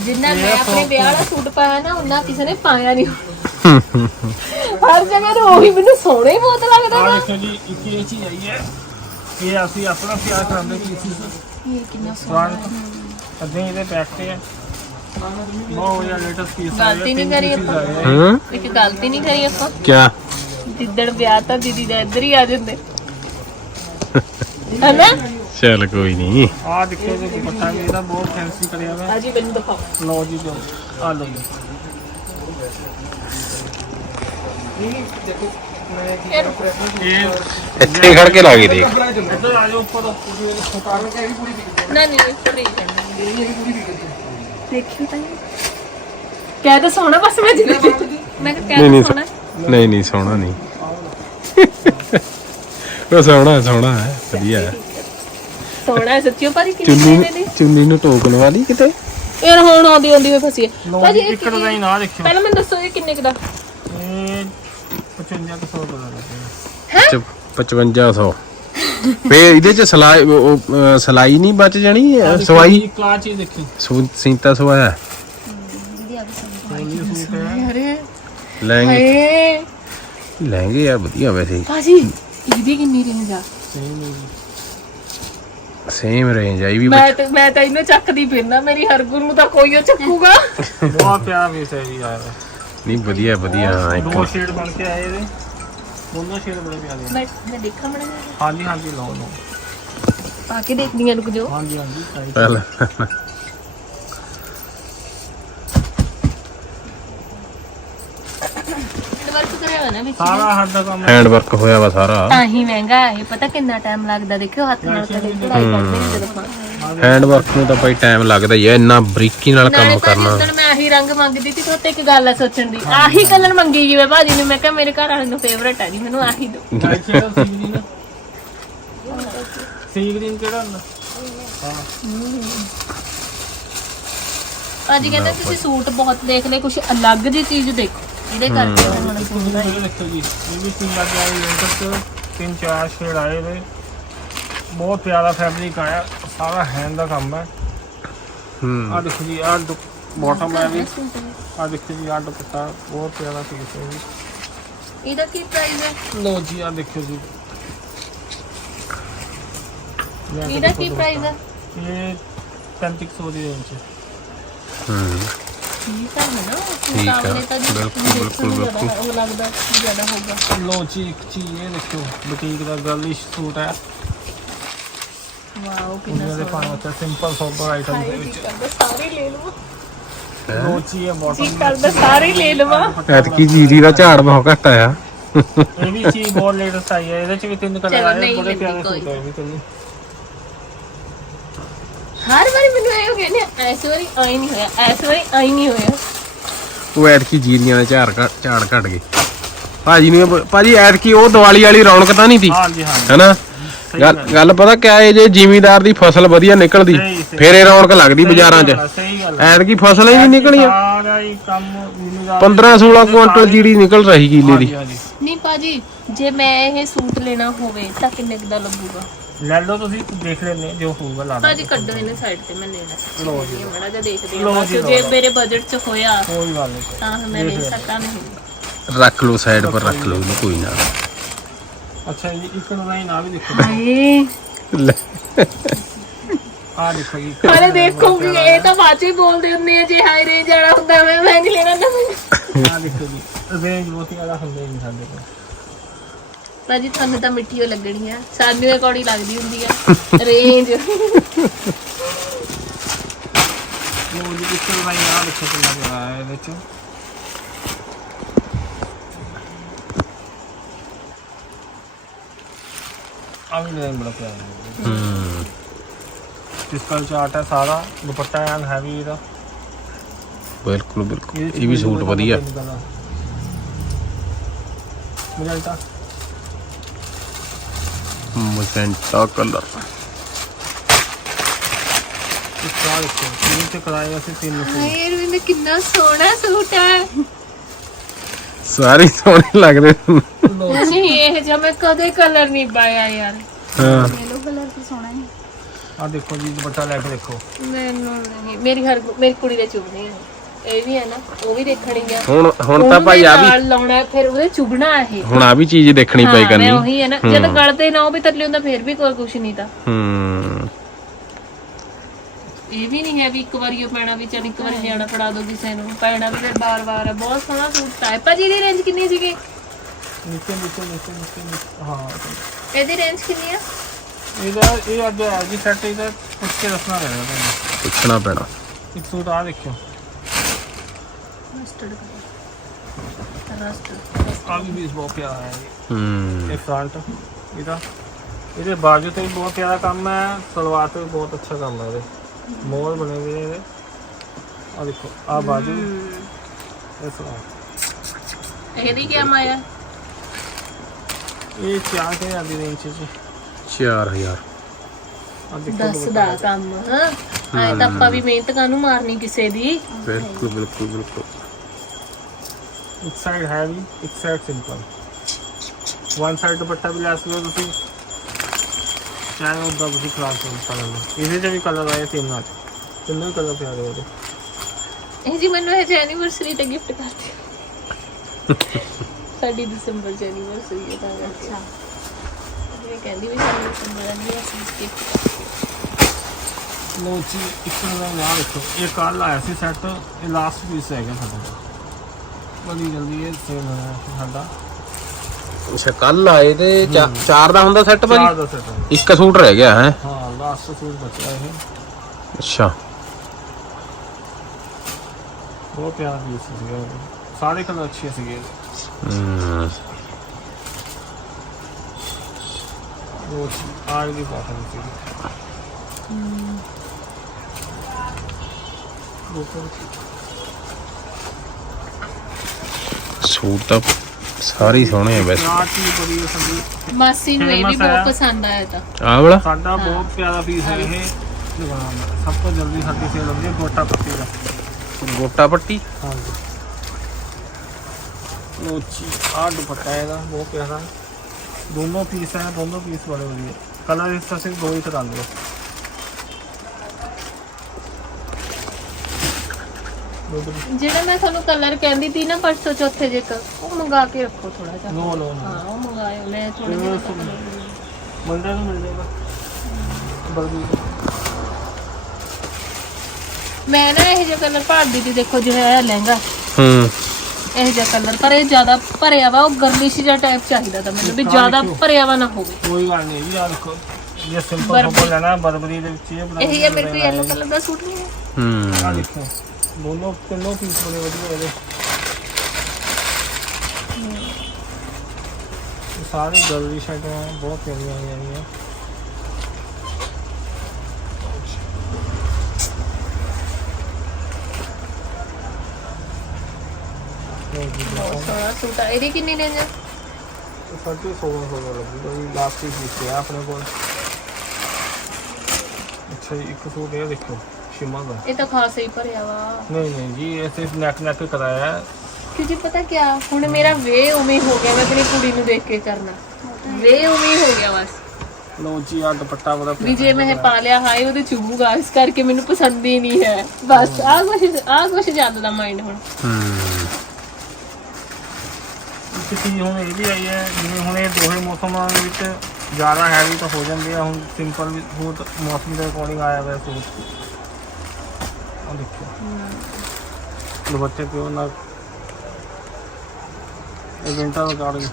ਜਿੰਨਾ ਮੈਂ ਆਪਣੇ ਵਿਆਹ ਵਾਲਾ ਸੂਟ ਪਾਇਆ ਨਾ ਉਹਨਾਂ ਕਿਸੇ ਨੇ ਪਾਇਆ ਨਹੀਂ ਹਰ ਜਗ੍ਹਾ ਤੇ ਉਹੀ ਮੈਨੂੰ ਸੋਹਣਾ ਹੀ ਬਹੁਤ ਲੱਗਦਾ ਵਾ ਦੇਖੋ ਜੀ ਇੱਕ ਇਹ ਚੀਜ਼ ਆਈ ਹੈ ਇਹ ਅਸੀਂ ਆਪਣਾ ਤਿਆਰ ਕਰਾਂਦੇ ਪੀਸਿਸ ਇਹ ਕਿੰਨਾ ਸੋਹਣਾ ਫਰੰਟ ਅੱਗੇ ਇਹਦੇ ਬੈਕ ਤੇ ਹੈ। ਬਹੁਤ ਵਧੀਆ ਲੇਟੈਸਟ ਪੀਸ ਹੈ ਗਲਤੀ ਨਹੀਂ ਕਰੀ ਆਪਾਂ। ਹੂੰ? ਇੱਕ ਗਲਤੀ ਨਹੀਂ ਕਰੀ ਆਪਾਂ। ਕਿਆ? ਜਿੱਦਣ ਵਿਆਹ ਤਾਂ ਦੀਦੀ ਦਾ ਇੱਧਰ ਹੀ ਆ ਜਾਂਦੇ। ਹੈਨਾ? ਚੱਲ ਕੋਈ ਨਹੀਂ। ਆ ਦੇਖੋ ਜੀ ਦੁਪੱਟਾ ਵੀ ਇਹਦਾ ਬਹੁਤ ਫੈਂਸੀ ਕਰਿਆ ਹੋਇਆ ਆਜੀ ਮੈਨੂੰ ਦਿਖਾਓ। ਲਓ ਜੀ ਜੋ ਆ ਲਓ ਜੀ। ਇਹ ਇੱਥੇ ਖੜ ਕੇ ਲਾ ਕੇ ਦੇਖ। ਇੱਧਰ ਆ ਜਾਓ ਉੱਪਰ। ਨਾ ਨਹੀਂ ਫਰੀ ਦੇਖੀ ਤਾਂ। ਕਹਿ ਤਾਂ ਸੋਹਣਾ ਬਸ ਮੈਂ ਜਿੰਨਾ ਮੈਂ ਕਿਹਾ ਨਹੀਂ ਕਹਿ ਨਹੀਂ ਤਾਂ ਸੋਹਣਾ। ਨਹੀਂ ਨਹੀਂ ਸੋਹਣਾ ਨਹੀਂ। ਉਹ ਸੋਹਣਾ ਸੋਹਣਾ ਹੈ ਵਧੀਆ ਹੈ। ਸੋਹਣਾ ਹੈ ਸੱਚੀਓ ਭਾਜੀ ਕਿੰਨੀ ਚੁੰਨੀ ਦੀ ਚੁੰਨੀ ਨੂੰ ਟੋਕਣ ਵਾਲੀ ਕਿਤੇ? ਯਾਰ ਹੁਣ ਆਉਂਦੀ ਆਉਂਦੀ ਹੋਈ ਫਸੀ ਹੈ। ਭਾਜੀ ਇਹ ਇੱਕ ਡਿਜ਼ਾਈਨ ਆ ਦੇਖਿਓ। ਪਹਿਲਾਂ ਮੈਨੂੰ ਦੱਸੋ ਇਹ ਕਿੰਨੇ ਕੁ ਦਾ? ਇਹ 55 ਕੁ ਸੌ ਦਾ ਲੱਗਦਾ ਚ- 5500 ਫੇ ਇਹਦੇ ਚ ਸਲਾਈ ਉਹ- ਉਹ, ਅਹ, ਸਲਾਈ ਨਹੀਂ ਬਚ ਜਾਣੀ? ਅਹ, ਸਵਾਈ? ਇੱਕ ਦੇਖੀ। ਸੂ- ਸੀਤਾ ਸਵਾਇਆ। ਜਿਹਦੀ ਆ ਵੀ ਸਮਝ ਹੋਲੀ ਸੂਟ ਹੈ। ਅਰੇ ਲਹਿੰਗੇ। ਹਏ। ਲਹਿੰਗੇ ਆ ਵਧੀਆ ਵੈਸੇ। ਭਾਜੀ ਇਹਦੀ ਕਿੰਨੀ ਰੇਂਜ ਆ? ਸੇਮ ਰੇਂਜ ਆ ਇਹ ਵੀ ਮੈਂ ਤਾਂ ਮੈਂ ਤਾਂ ਇਹਨੂੰ ਚੱਕਦੀ ਫਿਰਨਾ ਮੇਰੀ ਹਰਗੁਣ ਨੂੰ ਤਾਂ ਕੋਈ ਉਹ ਚੱਕੂਗਾ। ਬਹੁਤ ਪਿਆਰਾ ਪੀਸ ਹੈ ਜੀ ਯਾਰ ਨਹੀਂ ਵਧੀਆ ਵਧੀਆ ਹਾਂ ਦੋ ਇੱਕ ਸ਼ੇਡ ਬਣ ਕੇ ਆਏ ਇਹਦੇ। ਦੋਨੋਂ ਸ਼ੇਡ ਬੜੇ ਪਿਆਰੇ ਆ। ਮੈਂ ਮੈਂ ਦੇਖਾਂ ਮੜਾ ਹਾਂਜੀ ਹਾਂਜੀ ਲਓ ਲਓ। ਪਾ ਕੇ ਦੇਖਦੀ ਆ ਰੁਕ ਜਾਓ। ਹਾਂਜੀ ਹਾਂਜੀ ਸਾਈਜ਼ ਪਹਿਲਾਂ ਵਰਕ ਕਰਿਆ ਹੋਇਆ ਨਾ ਵਿੱਚ ਸਾਰਾ ਹੱਥ ਦਾ ਕੰਮ ਹੈਂਡ ਵਰਕ ਹੋਇਆ ਵਾ ਸਾਰਾ। ਤਾਂ ਹੀ ਮਹਿੰਗਾ ਹੈ ਪਤਾ ਕਿੰਨਾ ਟਾਈਮ ਲੱਗਦਾ? ਦੇਖਿਓ ਹੱਥ ਨਾਲ ਕਦੇ ਕਢਾਈ ਕਰਦੇ ਨੇ ਜਦੋਂ ਆਪਾਂ। ਹੈਂਡ ਵਰਕ ਨੂੰ ਤਾਂ ਭਾਈ ਟਾਈਮ ਲੱਗਦਾ ਹੀ ਹੈ ਇੰਨਾ ਬਰੀਕੀ ਨਾਲ ਨਾਲੇ ਕੰਮ ਭਾਜੀ ਕਰਨਾ। ਉਦੋਂ ਮੈਂ ਆਹੀ ਰੰਗ ਮੰਗਦੀ ਸੀ ਤੇ ਇੱਕ ਗੱਲ ਹੈ ਸੋਚਣ ਦੀ। ਆਹੀ ਕਲਰ ਮੰਗੀ ਜਿਵੇਂ ਭਾਜੀ ਨੂੰ ਮੈਂ ਕਿਹਾ ਮੇਰੇ ਘਰ ਵਾਲੇ ਨੂੰ ਫੇਵਰਟ ਹੈ ਜੀ ਮੈਨੂੰ ਆਹੀ ਦਿਓ। Light shade sea green sea green ਕਿਹੜਾ ਹੁੰਦਾ? ਭਾਜੀ ਕਹਿੰਦੇ ਤੁਸੀਂ ਸੂਟ ਬਹੁਤ ਦੇਖ ਲਏ ਕੁਝ ਅਲੱਗ ਜੀ ਚੀਜ਼ ਦੇਖੋ। ਇਹਦੇ ਕਰਕੇ ਹੁਣ ਸੂਟ ਦਾ ਇਹ ਦੇਖੋ ਜੀ ਇਹ ਵੀ ਸੀ ਲੱਗ ਗਿਆ ਲੇਟੈਸਟ ਤਿੰਨ ਚਾਰ ਸ਼ੇਡ ਆਏ ਨੇ ਬਹੁਤ ਪਿਆਰਾ ਫੈਬਰਿਕ ਆਇਆ ਸਾਰਾ ਹੈਂਡ ਦਾ ਕੰਮ ਹੈ ਹੂੰ ਆ ਦੇਖੋ ਜੀ ਆ ਬਾਟਮ ਹੈ ਵੀ ਆ ਦੇਖੋ ਜੀ ਆ ਦੁਪੱਟਾ ਬਹੁਤ ਪਿਆਰਾ ਪੀਸ ਹੈ ਜੀ ਇਹਦਾ ਕੀ ਪ੍ਰਾਈਸ ਹੈ ਲੋ ਜੀ ਆ ਦੇਖੋ ਜੀ ਇਹ ਇਹਦਾ ਕੀ ਪ੍ਰਾਈਸ ਹੈ ਇਹ 3500 ਦੀ ਰੇਂਜ ਹੈ ਹੂੰ ਠੀਕ ਹੈ ਨਾ ਠੀਕ ਆ, ਜੀ ਬਿਲਕੁਲ, ਬਿਲਕੁਲ, ਬਿਲਕੁਲ ਉਹ ਲੱਗਦਾ ਜ਼ਿਆਦਾ ਹੋਊਗਾ ਲੋ ਜੀ ਇੱਕ ਚੀਜ਼ ਇਹ ਦੇਖੋ ਬੁਟੀਕ ਦਾ ਗਰਲਿਸ਼ ਸੂਟ ਹੈ। ਵਾਓ ਕਿੰਨਾ ਇਹਨਾਂ ਦੇ ਸੋਹਣਾ। ਪਾਣ ਵਿੱਚ ਸਿੰਪਲ ਸੋਬਰ ਆਈਟਮ ਦੇ ਜੀ ਵਿੱਚ। ਕਰਦਾ ਸਾਰੇ ਲੈ ਲਵਾਂ। ਰੋਚੀ ਹੈ ਜੀ ਬਾਟਮ ਕਰਦਾ ਸਾਰੇ ਲੈ ਲਵਾਂ। ਐਤਕੀ ਜੀਰੀ ਦਾ ਝਾੜ ਬਹੁਤ ਘੱਟ ਆਇਆ। ਇਹ ਵੀ ਚੀਜ਼ ਬਹੁਤ ਲੇਟੈਸਟ ਆਈ ਹੈ ਇਹਦੇ ਚ ਵੀ ਤਿੰਨ ਕਲਰ ਚਲੋ, ਆਏ ਨਹੀਂ ਬੜੇ ਲੈਂਦੀ ਪਿਆਰੇ ਕੋਈ। ਸੂਟ ਹੈ ਵੀ ਤਿੰਨ। ਹਰ ਵਾਰੀ ਮੈਨੂੰ ਹੋ ਗਿਆ ਨੇ ਇਸ ਵਾਰੀ ਆਈ ਨਹੀਂ ਹੋਇਆ ਇਸ ਵਾਰੀ ਆਈ ਨਹੀਂ ਹੋਇਆ। ਉਹ ਐਤਕੀ ਜੀਰੀਆਂ ਦੇ ਝਾੜ ਘੱਟ- ਝਾੜ ਘਟ ਗਏ। ਭਾਜੀ ਨੇ ਭਾਜੀ ਐਤਕੀ ਉਹ ਦੀਵਾਲੀ ਵਾਲੀ ਰੌਣਕ ਤਾਂ ਨਹੀਂ ਸੀ? ਹਾਂਜੀ ਹਾਂਜੀ। ਹੈਨਾ? ਗੱਲ ਗੱਲ ਪਤਾ ਕਿਆ ਹੈ ਜੇ ਜ਼ਿਮੀਦਾਰ ਦੀ ਫਸਲ ਵਧੀਆ ਨਿਕਲਦੀ ਸਹੀ, ਸਹੀ। ਫੇਰ ਇਹ ਰੌਣਕ ਲੱਗਦੀ ਬਾਜ਼ਾਰਾਂ 'ਚ। ਸਹੀ ਗੱਲ ਹੈ। ਐਤਕੀ ਫਸਲ ਹੀ ਨਹੀਂ ਨਿਕਲੀਆਂ ਸਾਰਾ ਹੀ ਕੰਮ ਜ਼ਿਮੀਦਾਰ 15 16 ਕੁਇੰਟਲ ਜੀਰੀ ਨਿਕਲ ਰਹੀ ਕਿੱਲੇ ਦੀ। ਹਾਂਜੀ, ਹਾਂਜੀ। ਨਹੀਂ ਪਾਜੀ ਜੇ ਮੈਂ ਇਹ ਸੂਟ ਲੈਣਾ ਹੋਵੇ ਤਾਂ ਕਿੰਨੇ ਕੁ ਦਾ ਲੱਗੂਗਾ? ਲੈ ਲਓ ਤੁਸੀਂ ਦੇਖ ਲੈਣੇ ਜੋ ਹੋਊਗਾ ਲਾ ਪਾਜੀ ਕੱਢੋ ਇਹਨੇ ਸਾਈਡ ਤੇ ਮੈਂ ਲੈਣਾ ਲਓ ਜੀ। ਇਹ ਬੜਾ ਜਿਹਾ ਦੇਖਦੀ ਲਓ ਹਾਂ ਜੀ, ਜੇ ਲਓ। ਮੇਰੇ ਬਜਟ 'ਚ ਹੋਇਆ ਕੋਈ ਗੱਲ ਨਹੀਂ। ਤਾਂ ਮੈਂ ਲੈ ਸਕਦਾ ਨਹੀਂ। ਰੱਖ ਲਓ ਸਾਈਡ ਪਰ ਰੱਖ ਲਓ ਇਹਨੂੰ ਕੋਈ ਨਾ। ਅੱਛਾ ਜੀ ਇੱਕ ਡਿਜ਼ਾਈਨ ਆ ਵੀ ਦੇਖੋ। ਹਾਏ। ਲੈ, ਆ ਦੇਖੋ ਜੀ ਹਾਲੇ ਦੇਖੋਗੇ ਇਹ ਤਾਂ ਹੀ ਬੋਲਦੇ ਹੁੰਦੇ ਆ ਜੇ ਹਾਈ ਰੇਂਜ ਵਾਲਾ ਹੁੰਦਾ ਮੈਂ ਮੈਂ ਨਹੀਂ ਲੈਣਾ ਨਾ ਆ ਦੇਖੋ ਜੀ ਰੇਂਜ ਬਹੁਤ ਹੀ ਜ਼ਿਆਦਾ ਹੁੰਦੇ ਨਹੀਂ ਸਾਡੇ ਕੋਲ। ਭਾਜੀ ਤੁਹਾਨੂੰ ਤਾਂ ਮਿੱਠੀ ਓ ਲੱਗਣੀ ਆ। ਸਾਨੂੰ ਇਹ ਕੌੜੀ ਲੱਗਦੀ ਹੁੰਦੀ ਆ। ਰੇਂਜ। ਲੋ ਜੀ ਇੱਕ ਡਿਜ਼ਾਈਨ ਆ ਦੇਖੋ ਕਿੰਨਾ ਪਿਆਰਾ ਹੈ ਇਹਦੇ ਚ। ਆ ਵੀ ਡਿਜ਼ਾਈਨ ਬੜਾ ਪਿਆਰਾ ਹੈ। ਹੂੰ। ਇਸ ਕਲ ਚਾਰਟ ਹੈ ਸਾਰਾ ਦੁਪੱਟਾ ਐਨ ਹੈਵੀ ਇਹਦਾ। ਬਿਲਕੁਲ ਬਿਲਕੁਲ। ਇਹ ਵੀ ਸੂਟ ਵਧੀਆ। ਤਿੰਨ ਮਜੈਂਟਾ ਕਲਰ। ਇਸ ਸਾਲ ਦੇਖੋ ਤਿੰਨ ਤੇ ਕਰਾਏ ਅਸੀਂ ਤਿੰਨ ਸੂਟ। ਹਾਏ ਰਵਿੰਦਰ ਕਿੰਨਾ ਸੋਹਣਾ ਸੂਟ ਹੈ। ਸਾਰੇ ਸੋਹਣੇ ਲੱਗ ਰਹੇ ਨੇ। ਨਹੀਂ ਇਹ ਜਿਹਾ ਮੈਂ ਕਦੇ ਕਲਰ ਨਹੀਂ ਪਾਇਆ ਯਾਰ। ਹਾਂ। ਯੈਲੋ ਕਲਰ ਤੇ ਸੋਹਣਾ ਹੈ। ਆ ਦੇਖੋ ਜੀ ਦੁਪੱਟਾ ਲੈ ਕੇ ਦੇਖੋ। ਮੈਨੂੰ ਨਹੀਂ ਮੇਰੀ ਹਰ ਮੇਰੀ ਕੁੜੀ ਦੇ ਚੁਗਣੇ ਆ। ਇਹ ਵੀ ਹੈ ਨਾ ਉਹ ਵੀ ਦੇਖਣੀ ਆ। ਹੁਣ ਹੁਣ ਤਾਂ ਉਹਨੂੰ ਭਾਈ ਆ ਵੀ ਨਾਲ ਲਾਉਣਾ ਫਿਰ ਉਹਦੇ ਚੁਗਣਾ ਇਹ। ਹੁਣ ਆ ਵੀ ਚੀਜ਼ ਦੇਖਣੀ ਪਈ ਹਾਂ, ਕਰਨੀ। ਮੈਂ ਉਹੀ ਹੈ ਨਾ ਜਦ ਗਲਤੇ ਨਾ ਉਹ ਵੀ ਥੱਲੇ ਹੁੰਦਾ ਫਿਰ ਵੀ ਕੋਈ ਕੁਛ ਨਹੀਂ ਤਾਂ। ਹੂੰ। ਇਹ ਵੀ ਨਹੀਂ ਹੈ ਵੀ ਇੱਕ ਵਾਰੀ ਉਹ ਪੈਣਾ ਵੀ ਚੱਲ ਇੱਕ ਵਾਰੀ ਨਿਆਣਾ ਫੜਾ ਦੋ ਕਿਸੇ ਨੂੰ। ਪੈਣਾ ਵੀ ਫਿਰ ਬਾਰ-ਬਾਰ ਹੈ ਬਹੁਤ ਸੋਹਣਾ ਸੂਟ ਹੈ। ਭਾਜੀ ਇਹਦੀ ਰੇਂਜ ਕਿੰਨੀ ਸੀਗੀ? ਨੀਚੇ ਨੀਚੇ ਨੀਚੇ ਨੀਚੇ ਨੀਚੇ। ਹਾਂ ਇਹਦੀ ਰੇਂਜ ਕਿੰਨੀ ਆ? ਇਹਦਾ ਇਹ ਅੱਜ ਹੈ ਜੀ ਸੈੱਟ ਇਹਦਾ ਪੁੱਛ ਕੇ ਦੱਸਣਾ ਪੈਣਾ ਤੁਹਾਨੂੰ। ਪੁੱਛਣਾ ਪੈਣਾ। ਇੱਕ ਸੂਟ ਆ ਦੇਖਿਓ। ਮਸਟਰਡ ਰਸਟ ਆ ਵੀ ਪੀਸ ਬਹੁਤ ਪਿਆਰਾ ਹੈ ਜੀ। ਹੂੰ। ਇਹ ਫਰੰਟ ਇਹਦਾ। ਇਹਦੇ ਬਾਜੂ ਤੇ ਵੀ ਬਹੁਤ ਪਿਆਰਾ ਕੰਮ ਹੈ। ਸਲਵਾਰ ਤੇ ਵੀ ਬਹੁਤ ਅੱਛਾ ਕੰਮ ਹੈ ਇਹਦੇ। ਮੋਲ ਬਣੇ ਹੋਏ ਇਹਦੇ। ਆ ਦੇਖੋ ਆ ਬਾਜੂ। ਇਹ ਸਲਵਾਰ। ਇਹਦੀ ਕੀ ਮਾਇਆ? ਇਹ ਚਾਰ ਕੇ ਆਦੀ ਰੇਂਜ ਚ। 4000 ਆ ਦੇਖੋ ਦੱਸਦਾ ਕੰਮ ਹਾਂ। ਆਏ ਤਾਂ ਆਪਾਂ ਵੀ ਮਿਹਨਤ ਕਾਨੂੰ ਮਾਰਨੀ ਕਿਸੇ ਦੀ? ਬਿਲਕੁਲ ਬਿਲਕੁਲ ਬਿਲਕੁਲ। ਇੱਕ ਸਾਈਡ ਹੈਵੀ ਇੱਕ side simple one side dupatta ਵੀ ਲੈ ਸਕਦੇ ਹੋ ਤੁਸੀਂ। ਚਾਹੇ ਉਹਦਾ ਤੁਸੀਂ ਖਲਾਸ ਕਰ ਲਓ ਇਹਦੇ ਚ ਵੀ ਕਲਰ ਆਏ ਤਿੰਨਾਂ ਚ ਤਿੰਨੇ ਕਲਰ ਪਿਆਰੇ ਉਹਦੇ। ਇਹ ਜੀ ਮੈਨੂੰ ਇਹ ਐਨੀਵਰਸਰੀ ਤੇ ਗਿਫਟ ਕਰ ਦਿਓ ਸਾਡੀ ਦਸੰਬਰ ਚ ਐਨੀਵਰਸਰੀ ਹੈ ਤਾਂ ਅੱਛਾ। ਇਹ ਕਹਿੰਦੀ ਵੀ ਸਾਨੂੰ ਦਸੰਬਰ ਐਨੀਵਰਸਰੀ ਗਿਫਟ ਲੋ ਜੀ ਇੱਕ ਦਾ ਨਾਮ ਦੇਖੋ ਇਹ ਕੱਲ ਆਇਆ ਸੀ ਸੈੱਟ ਇਹ ਲਾਸਟ ਪੀਸ ਹੈਗਾ ਸਾਡਾ ਬੜੀ ਜਲਦੀ ਇਹ ਸੇਲ ਹੋਣਾ ਹੈ ਸਾਡਾ। ਅੱਛਾ ਕੱਲ ਆਏ ਤੇ ਚਾ- ਚਾਰ ਦਾ ਹੁੰਦਾ ਸੈੱਟ ਚਾਰ ਭਾਜੀ ਦਾ ਸੈੱਟ ਇੱਕ ਸੂਟ ਰਹਿ ਗਿਆ ਹੈ? ਹਾਂ ਲਾਸਟ ਸੂਟ ਬਚਿਆ ਇਹ। ਅੱਛਾ। ਬਹੁਤ ਪਿਆਰਾ ਪੀਸ ਸੀਗਾ ਇਹ। ਸਾਰੇ ਕਲਰ ਅੱਛੇ ਸੀਗੇ ਇਹਦੇ। ਹੂੰ। ਉਹ ਆਰ ਦੀ ਬਾਟਮ ਸੀ। ਸੂਟ ਤਾਂ ਸਾਰੇ ਹੀ ਸੋਹਣੇ ਆ ਵੈਸੇ। ਚਾਰ ਚੀਜ਼ ਬੜੀ ਪਸੰਦ ਮਾਸੀ ਨੂੰ ਇਹ ਵੀ ਬਹੁਤ ਹੈ। ਪਸੰਦ ਆਇਆ ਤਾਂ। ਆਹ ਵਾਲਾ? ਸਾਡਾ ਬਹੁਤ ਪਿਆਰਾ ਪੀਸ ਹੈ ਇਹ। ਦੁਕਾਨ ਦਾ। ਸਭ ਤੋਂ ਜਲਦੀ ਸਾਡੀ ਸੇਲ ਹੁੰਦੀ ਹੈ ਗੋਟਾ ਪੱਤੀ ਦਾ। ਗੋਟਾ ਪੱਟੀ? ਹਾਂਜੀ। ਲੋ ਜੀ ਆਹ ਦੁਪੱਟਾ ਇਹਦਾ ਬਹੁਤ ਪਿਆਰਾ। ਦੋਨੋਂ ਪੀਸ ਹੈ ਦੋਨੋਂ ਪੀਸ ਬੜੇ ਵਧੀਆ। ਕਲਰ ਇਸ ਦਾ ਸਿਰਫ ਦੋ ਹੀ ਤਰ੍ਹਾਂ ਦੇ ਜਿਹੜਾ ਮੈਂ ਤੁਹਾਨੂੰ ਕਲਰ ਕਹਿੰਦੀ ਤੀ ਨਾ ਪਰਸੋਂ ਚੌਥੇ ਜੇ ਕ ਉਹ ਮੰਗਾ ਕੇ ਰੱਖੋ ਥੋੜਾ ਜਿਹਾ। ਨੋ ਨੋ ਹਾਂ ਉਹ ਮੰਗਾਇਓ ਮੈਂ ਥੋੜਾ ਇਹ ਜਿਹਾ ਨੂੰ ਮਿਲ ਜਾਏਗਾ। ਬਲਦੀ ਮੈਂ ਨਾ ਇਹ ਜਿਹਾ ਕਲਰ ਭਾਲਦੀ ਤੀ ਦੇਖੋ ਜੋ ਹੈ ਲਹਿੰਗਾ। ਹੂੰ। ਇਹ ਜਿਹਾ ਕਲਰ ਪਰ ਇਹ ਜ਼ਿਆਦਾ ਭਰਿਆ ਵਾ ਉਹ ਗਰਲਿਸ਼ ਜਿਹਾ ਟਾਈਪ ਚਾਹੀਦਾ ਤਾਂ ਮੈਨੂੰ ਵੀ ਜ਼ਿਆਦਾ ਭਰਿਆ ਵਾ ਨਾ ਹੋਵੇ। ਕੋਈ ਗੱਲ ਨਹੀਂ ਜੀ ਆ ਦੇਖੋ। ਜੇ ਸਿੰਪਲ ਲੈਣਾ ਬਰਬਰੀ ਦੇ ਵਿੱਚ ਇਹ ਇਹ ਹੈ ਮੇਰੇ ਕੋਲ ਯੈਲੋ ਕਲਰ ਦਾ ਸੂਟ ਨਹੀਂ ਹੈ। ਆ ਹੂੰ ਦੇਖੋ। ਦੋਨੋਂ ਤਿੰਨੋਂ ਪੀਸ ਬੜੇ ਵਧੀਆ ਇਹਦੇ ਇਹ ਸਾਰੇ ਗਲਰੀ ਸ਼ਰਟਾਂ ਬਹੁਤ ਪਿਆਰੀਆਂ ਆਈਆਂ ਨੇ ਬਹੁਤ ਸੋਹਣਾ ਸੂਟ ਆ। ਇਹਦੀ ਕਿੰਨੀ ਰੇਂਜ ਹੈ ਸਾਡੇ 16 16 ਲੱਗੂਗਾ ਜੀ ਲਾਸਟ ਪੀਸ ਵਿੱਚ ਹੈ ਆਪਣੇ ਕੋਲ। ਅੱਛਾ ਜੀ ਇੱਕ ਸੂਟ ਇਹ ਦੇਖੋ। ਸ਼ਿਮਾ ਦਾ ਇਹ ਤਾਂ ਖਾਸ ਹੀ ਭਰਿਆ ਵਾ। ਨਹੀਂ ਨਹੀਂ ਜੀ ਇਹ ਸਿਰਫ ਨੈਕ ਨੈਕ ਕਰਾਇਆ। ਹੈ ਕਿਉਂਕਿ ਪਤਾ ਕਿਆ ਹੁਣ ਮੇਰਾ ਵੇ ਉਵੇਂ ਹੀ ਗਿਆ ਮੈਂ ਆਪਣੀ ਕੁੜੀ ਨੂੰ ਦੇਖ ਕੇ ਕਰਨਾ। ਵੇ ਉਵੇਂ ਹੀ ਗਿਆ ਬਸ। ਲੋ ਜੀ ਆ ਦੁਪੱਟਾ ਬੜਾ ਵੀ ਜੇ ਮੈਂ ਇਹ ਪਾ ਲਿਆ ਹਾਏ ਉਹਦੇ ਚੁਭੂਗਾ ਇਸ ਕਰਕੇ ਮੈਨੂੰ ਪਸੰਦ ਹੀ ਨਹੀਂ ਹੈ। ਬਸ ਆ ਕੁਛ ਆ ਕੁਛ ਜਾਂਦਾ ਮਾਈਂਡ ਹੁਣ। ਹੂੰ। ਇੱਕ ਚੀਜ਼ ਹੁਣ ਇਹ ਵੀ ਆਈ ਹੈ ਜਿਵੇਂ ਹੁਣ ਇਹ ਦੋਹੇ ਮੌਸਮਾਂ ਦੇ ਵਿੱਚ ਜ਼ਿਆਦਾ ਹੈਵੀ ਤਾਂ ਹੋ ਜਾਂਦੇ ਆ ਹੁਣ ਸਿੰਪਲ ਵੀ ਸੂਟ ਮੌਸਮ ਦੇ ਅਕੋਰਡਿੰਗ ਆਇਆ ਹੋਇਆ ਸੂਟ। ਆ ਦੇਖੋ ਦੁਪੱਟੇ ਪਿਓ ਨਾਲ ਇਹ ਵਿੰਟਰ ਅਕੋਰਡਿੰਗ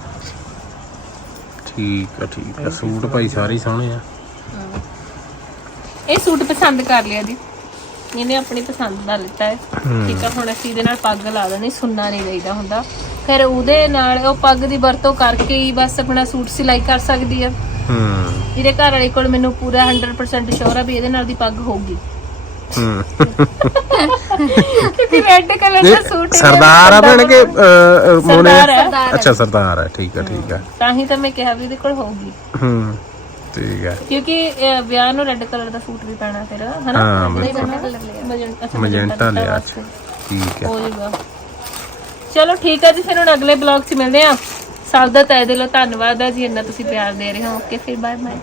ਠੀਕ ਆ ਠੀਕ ਆ। ਸੂਟ ਭਾਈ ਸਾਰੇ ਹੀ ਸੋਹਣੇ ਆ। ਇਹ ਸੂਟ ਪਸੰਦ ਕਰ ਲਿਆ ਜੀ। ਇਹਨੇ ਆਪਣੀ ਪਸੰਦ ਦਾ ਲਿੱਤਾ ਹੈ। ਠੀਕ ਆ ਹੁਣ ਅਸੀਂ ਇਹਦੇ ਨਾਲ ਪੱਗ ਲਾ ਦੇਣੀ ਸੁੰਨਾ ਨਹੀਂ ਲਈਦਾ ਹੁੰਦਾ। ਫਿਰ ਉਹਦੇ ਨਾਲ ਉਹ ਪੱਗ ਦੀ ਵਰਤੋਂ ਕਰਕੇ ਹੀ ਬਸ ਆਪਣਾ ਸੂਟ ਸਿਲਾਈ ਕਰ ਸਕਦੀ ਆ। ਹੂੰ। ਇਹਦੇ ਘਰ ਵਾਲੇ ਕੋਲ ਮੈਨੂੰ ਪੂਰਾ 100% ਸ਼ੋਰ ਆ ਵੀ ਇਹਦੇ ਨਾਲ ਦੀ ਪੱਗ ਹੋਊਗੀ। ਕਿਉਂਕਿ ਰੈੱਡ ਕਲਰ ਦਾ ਸੂਟ ਇਹਦੇ ਸਰਦਾਰ ਆ ਭੈਣ ਕੇ ਮੋਨੇ? ਅੱਛਾ ਸਰਦਾਰ ਹੈ। ਠੀਕ ਆ ਠੀਕ ਆ ਤਾਂ ਹੀ ਤਾਂ ਮੈਂ ਕਿਹਾ ਵੀ ਇਹਦੇ ਕੋਲ ਹੋਊਗੀ। ਹੂੰ ਠੀਕ ਆ ਕਿਉਂਕਿ ਵਿਆਹ ਨੂੰ ਰੈੱਡ ਕਲਰ ਦਾ ਸੂਟ ਵੀ ਪੈਣਾ ਫਿਰ ਹਨਾ? ਹਾਂ, ਨਹੀਂ ਬਿਲਕੁਲ। ਮਜੰਟਾ ਅੱਛਾ, ਮਜੈਂਟਾ ਲਿਆ। ਅੱਛਾ ਠੀਕ ਆ ਹੋ ਜਾਊਗਾ ਚਲੋ ਠੀਕ ਹੈ ਜੀ ਫਿਰ ਹੁਣ ਅਗਲੇ ਬਲੌਗ 'ਚ ਮਿਲਦੇ ਆ ਸਭ ਦਾ ਤਹਿ ਦਿਲੋਂ ਧੰਨਵਾਦ ਹੈ ਜੀ ਇੰਨਾ ਤੁਸੀਂ ਪਿਆਰ ਦੇ ਰਹੇ ਹੋ। ਓਕੇ ਫਿਰ ਬਾਏ ਬਾਏ